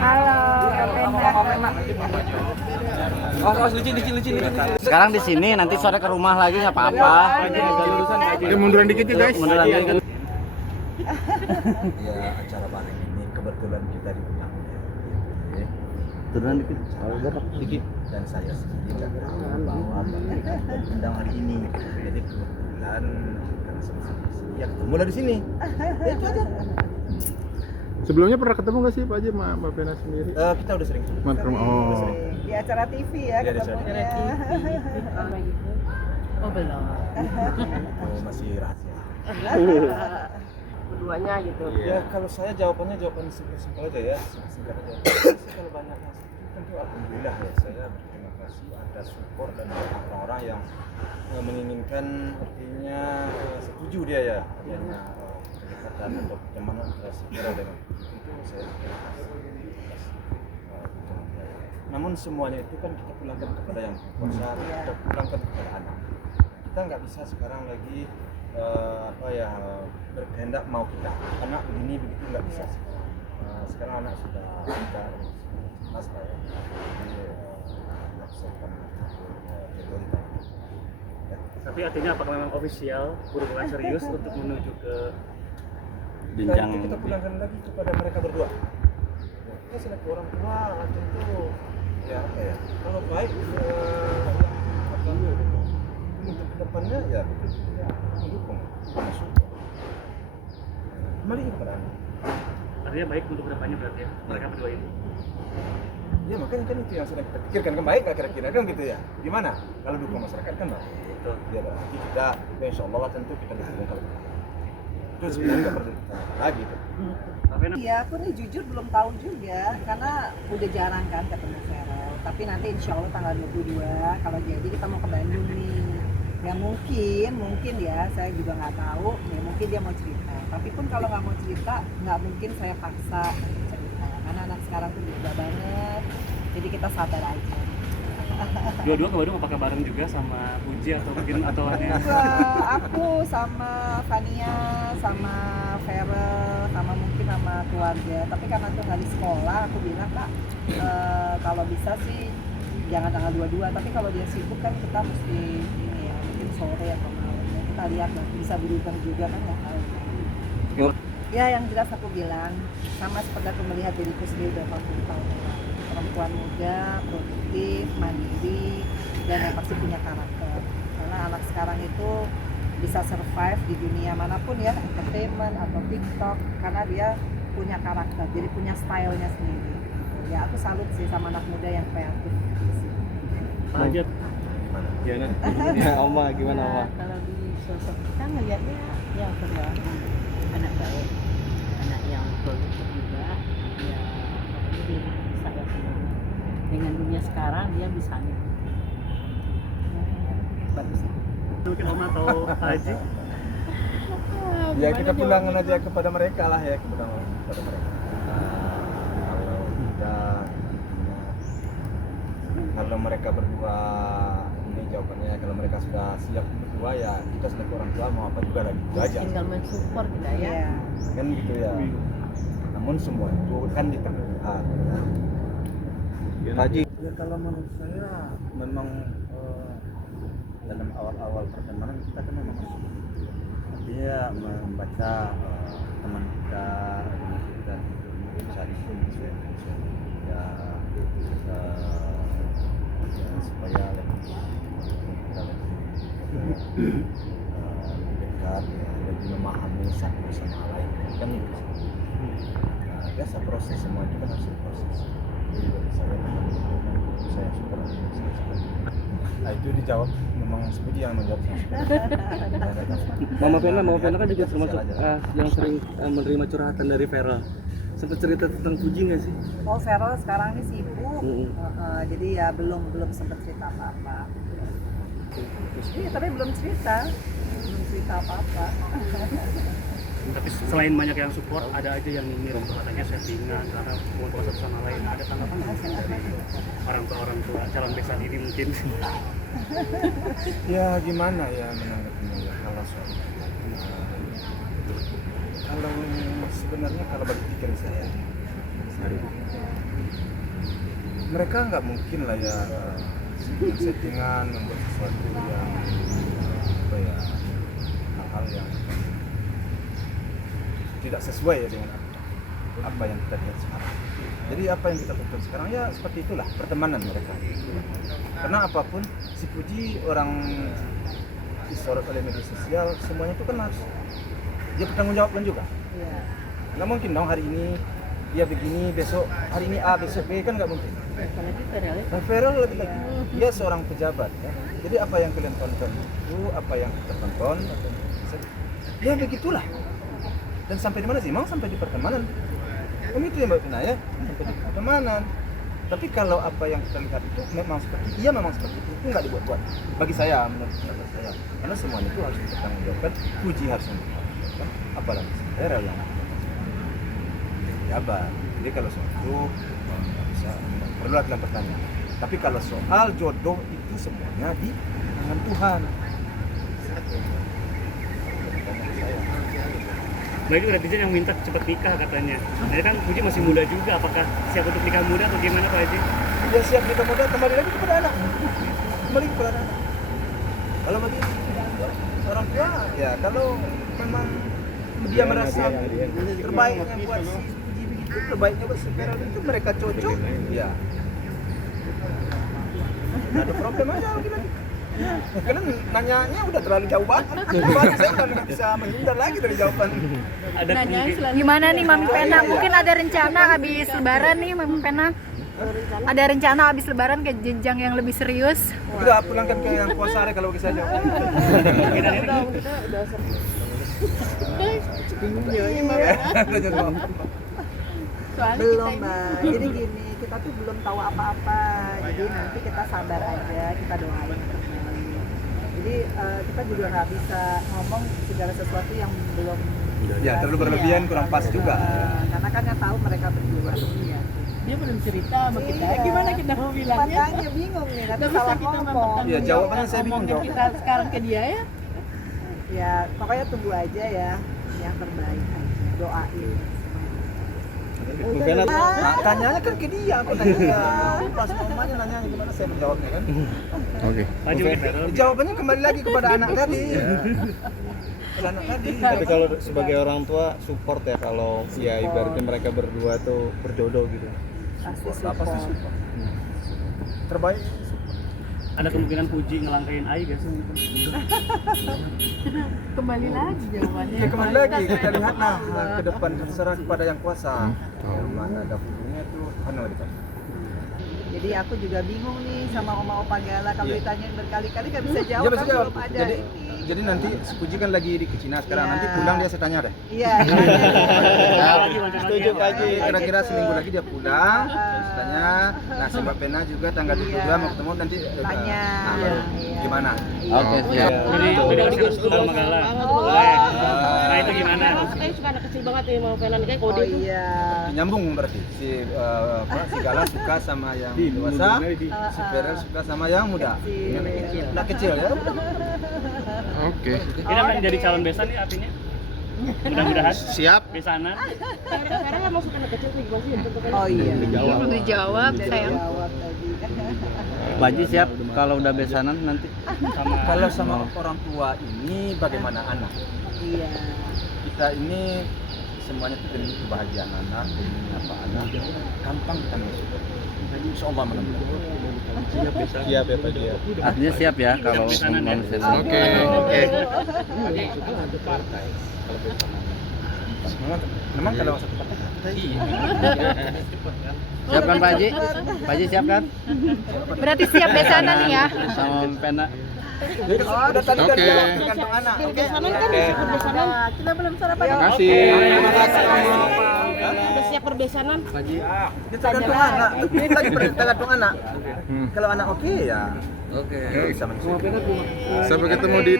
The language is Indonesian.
Halo, Sekarang di sini, nanti sore ke rumah lagi nggak apa-apa. Munduran dikit ya guys. Munduran dikit. Ya acara bareng ini kebetulan kita diundang ya. Munduran dikit. Dikit. Dan saya sendiri nggak tahu bahwa mereka diundang hari ini. Jadi kebetulan karena sama-sama ya ketemu lah di sini. Ya, itu aja. Sebelumnya pernah ketemu nggak sih Pak Haji sama Mbak Vena sendiri? Kita udah sering. Oh. di acara TV ya Iya, di acara ketemunya. Oh belum. Oh, masih rahasia. Keduanya gitu. Ya kalau saya jawaban simpel aja ya, singkat aja. Kalau banyak yang setuju tentu alhamdulillah ya, saya berterima kasih ada support dan orang-orang yang menginginkan artinya setuju dia ya adanya kedekatan atau pertemanan antara saudara dengan itu saya berterima kasih. Namun semuanya itu kan kita pulangkan kepada yang berkuasa, kita pulangkan kepada anak. Kita nggak bisa sekarang lagi berkehendak mau kita anak begini begitu nggak bisa sekarang. Sekarang anak sudah nikah, mas lah ya. Jadi melaksanakan prioritas. Ya. Tapi artinya apakah memang ofisial hubungan serius untuk menuju ke Bincang. Kita pulangkan lagi kepada mereka berdua. Ya, kita selaku orang tua tentu ya apa ya kalau baik untuk kedepannya ya kita mendukung support. Kembali kepada anak. artinya baik untuk kedepannya berarti ya mereka berdua ini. Ya makanya kan itu yang sedang kita pikirkan kan baik nggak kira-kira kan gitu ya. Gimana kalau dukung masyarakat kan baik. Itu ya berarti kita ya insya Allah tentu kita dukung kalau itu sebenarnya nggak perlu kita lagi tuh. Iya, aku nih jujur belum tahu juga karena udah jarang kan ketemu Feral. Tapi nanti insya Allah tanggal 22 kalau jadi kita mau ke Bandung nih. Ya mungkin ya saya juga nggak tahu. Ya mungkin dia mau cerita. Tapi pun kalau nggak mau cerita nggak mungkin saya paksa cerita. Karena anak sekarang tuh muda banget. Jadi kita sabar aja. Dua-dua ke Bandung apakah bareng juga sama Puji atau mungkin atau hanya Aku sama Fania, sama Feral, sama mungkin sama keluarga. Tapi karena tuh nggak di sekolah, aku bilang Kak, kalau bisa sih jangan tanggal 22. Tapi kalau dia sibuk kan kita mesti ini ya, mungkin sore atau malam. Ya, kita lihat lah, bisa berubah juga kan nggak tahu. Ya yang jelas aku bilang, sama seperti aku melihat diriku sendiri udah 40 tahun yang lalu. Perempuan muda, produktif, mandiri, dan yang pasti punya karakter. Karena anak sekarang itu bisa survive di dunia manapun ya, entertainment atau TikTok, karena dia punya karakter, jadi punya stylenya sendiri. Ya aku salut sih sama anak muda yang kreatif. Pak Ajat? Ya Oma, gimana Oma? Kalau di sosok kita ngelihatnya ya kedua anak baik, anak yang produktif juga, ya pokoknya dia bisa ya dengan dunia sekarang dia bisa nih. Bagus. Mungkin Oma atau Pak Haji? Ya kita pulangkan aja kepada mereka lah ya kepada mereka. Kalau kita kalau mereka berdua ini jawabannya kalau mereka sudah siap berdua ya kita sebagai orang tua mau apa juga lagi itu aja. Tinggal mensupport kita ya. Iya. Kan gitu ya. Namun semua itu kan di tangan Tuhan. Ya. Haji. Ya kalau menurut saya memang dalam awal-awal pertemanan kita kan memang harus artinya membaca teman kita mungkin saat itu ya, supaya kita lebih dekat lebih memahami satu sama lain kan itu biasa proses semua itu kan harus proses jadi bagi saya super. Nah itu dijawab memang seperti yang menjawab Mama Vena kan juga termasuk yang sering menerima curhatan dari Feral. Sempat cerita tentang Puji nggak sih? Oh Feral sekarang ini sibuk, jadi ya belum sempat cerita apa-apa. Iya tapi belum cerita apa-apa. Tapi selain banyak yang support, ada aja yang nyinyir katanya settingan karena hubungan satu sama lain. Ada tanggapan nggak sih dari orang tua calon besan ini mungkin? Ya gimana ya menanggapinya ya kalau soal kalau sebenarnya kalau bagi pikiran saya Mereka nggak mungkin lah ya settingan membuat sesuatu yang apa ya, hal-hal yang tidak sesuai ya dengan apa yang kita lihat sekarang. Jadi apa yang kita lakukan sekarang ya seperti itulah pertemanan mereka. Karena apapun si Puji orang disorot oleh media sosial, semuanya itu kan harus dia bertanggung jawabkan juga. Iya. Nggak mungkin dong hari ini dia begini, besok hari ini A, besok B, kan nggak mungkin. Apalagi Ferel itu. Nah, Ferel lebih lagi, dia seorang pejabat ya. Jadi apa yang kalian tonton itu, apa yang kita tonton, ya begitulah. Dan sampai di mana sih? Memang sampai di pertemanan. Kan itu yang Mbak Pina ya, sampai di pertemanan. Tapi kalau apa yang kita lihat itu memang seperti itu nggak dibuat-buat. Bagi saya, menurut pendapat saya, karena semuanya itu harus dipertanggungjawabkan. Puji harus mempertanggungjawabkan, apalagi Ferel yang pejabat. Jadi kalau soal itu nggak bisa perlu dalam pertanyaan. Tapi kalau soal jodoh itu semuanya di tangan Tuhan. Baik, ada netizen yang minta cepat nikah katanya. Nah, kan Puji masih muda juga, apakah siap untuk nikah muda atau gimana Pak Haji? Dia siap nikah muda, kembali lagi kepada anak. Kembali kepada anak. Kalau bagi orang tua, ya kalau memang dia merasa terbaiknya buat si Puji begitu, terbaiknya buat si Ferel itu mereka cocok, ya. Nggak ada problem aja lagi. Karena nanyanya udah terlalu jauh banget. Baru saya udah nggak bisa menghindar lagi dari jawaban. Ada kemungkinan Gimana nih Mami Pena? Mungkin ada rencana habis lebaran nih Mami Pena? Ada rencana habis lebaran ke jenjang yang lebih serius? Udah pulangkan ke yang Kuasare kalau bisa jawab. Belum, Mbak. Jadi gini, kita tuh belum tahu apa-apa. Jadi nanti kita sabar aja, kita doain terus. Jadi kita juga nggak bisa ngomong segala sesuatu yang belum Ya, terlalu berlebihan kurang pas juga. Karena kan yang tahu mereka berdua. Iya. Dia belum cerita sama kita. Iya. Gimana kita mau bilangnya? Makanya bingung nih, nanti Nggak bisa salah kita ngomong. Iya, jawabannya saya bingung Ngomongin jawab. kita sekarang ke dia ya. Ya, pokoknya tunggu aja ya, yang terbaik aja. Doain. Nah, tanyanya kan ke dia, aku nanya pas mamanya nanya gimana saya menjawabnya kan. Oke. Pak Haji mungkin Ferel. Jawabannya kembali lagi kepada anak tadi. Kepada anak tadi. Tapi kalau sebagai orang tua support ya kalau ya ibaratnya mereka berdua tuh berjodoh gitu. Pasti Apa sih support. support? Terbaik. Ada kemungkinan Puji ngelangkain Ai gak sih? Kembali lagi jawabannya. Ya, kembali lagi kita lihat nah ke depan terserah kepada yang kuasa. Yang mana ada hubungannya tuh mana kita. Jadi aku juga bingung nih sama Oma Opa Gala kalau Iya. ditanyain berkali-kali gak bisa jawab, Dia bisa kan jawab. belum ada Jadi ini. jadi nanti Puji kan lagi di Cina sekarang, Iya. nanti pulang dia saya tanya deh. Iya. Setuju Pak Haji. Kira-kira seminggu lagi dia pulang, terus tanya. Nah, si Mbak Pena juga tanggal 22 mau ketemu nanti Tanya. Nah, baru Iya. gimana? Oke, siap. Jadi kasih restu sama Gala. Boleh. Nah itu gimana? Saya suka anak kecil banget ya mau pelan kayak Oh iya. Nyambung berarti si Gala suka sama yang dewasa, si Ferel suka sama yang muda. Kecil. Nah, kecil ya. Oke. Ini akan jadi calon besan nih artinya? Mudah-mudahan. Siap. Besanan. Sekarang emang suka anak kecil tuh gimana sih? Oh iya. Belum dijawab sayang. Jawab tadi. Pak Haji siap kalau udah besanan nanti. Kalau sama orang tua ini bagaimana anak? Iya. Kita ini semuanya itu demi kebahagiaan anak, demi apa anak, gampang kita masuk. Insya Allah mudah-mudahan. Siap ya Pak Haji ya. Artinya siap ya kalau manusia. Oke. Oke. Memang kalau satu partai. Siap kan Pak Haji? Pak Haji siap kan? Berarti siap besanan nih ya. Sama Pena. Udah tadi Oke. kan tergantung anak. Oke. Kita belum sarapan. Terima kasih. Terima kasih. Udah siap perbesanan? Pak Haji. Ini tergantung anak. Lagi tergantung anak. Kalau anak oke ya Oke. bisa masuk. Sampai ketemu di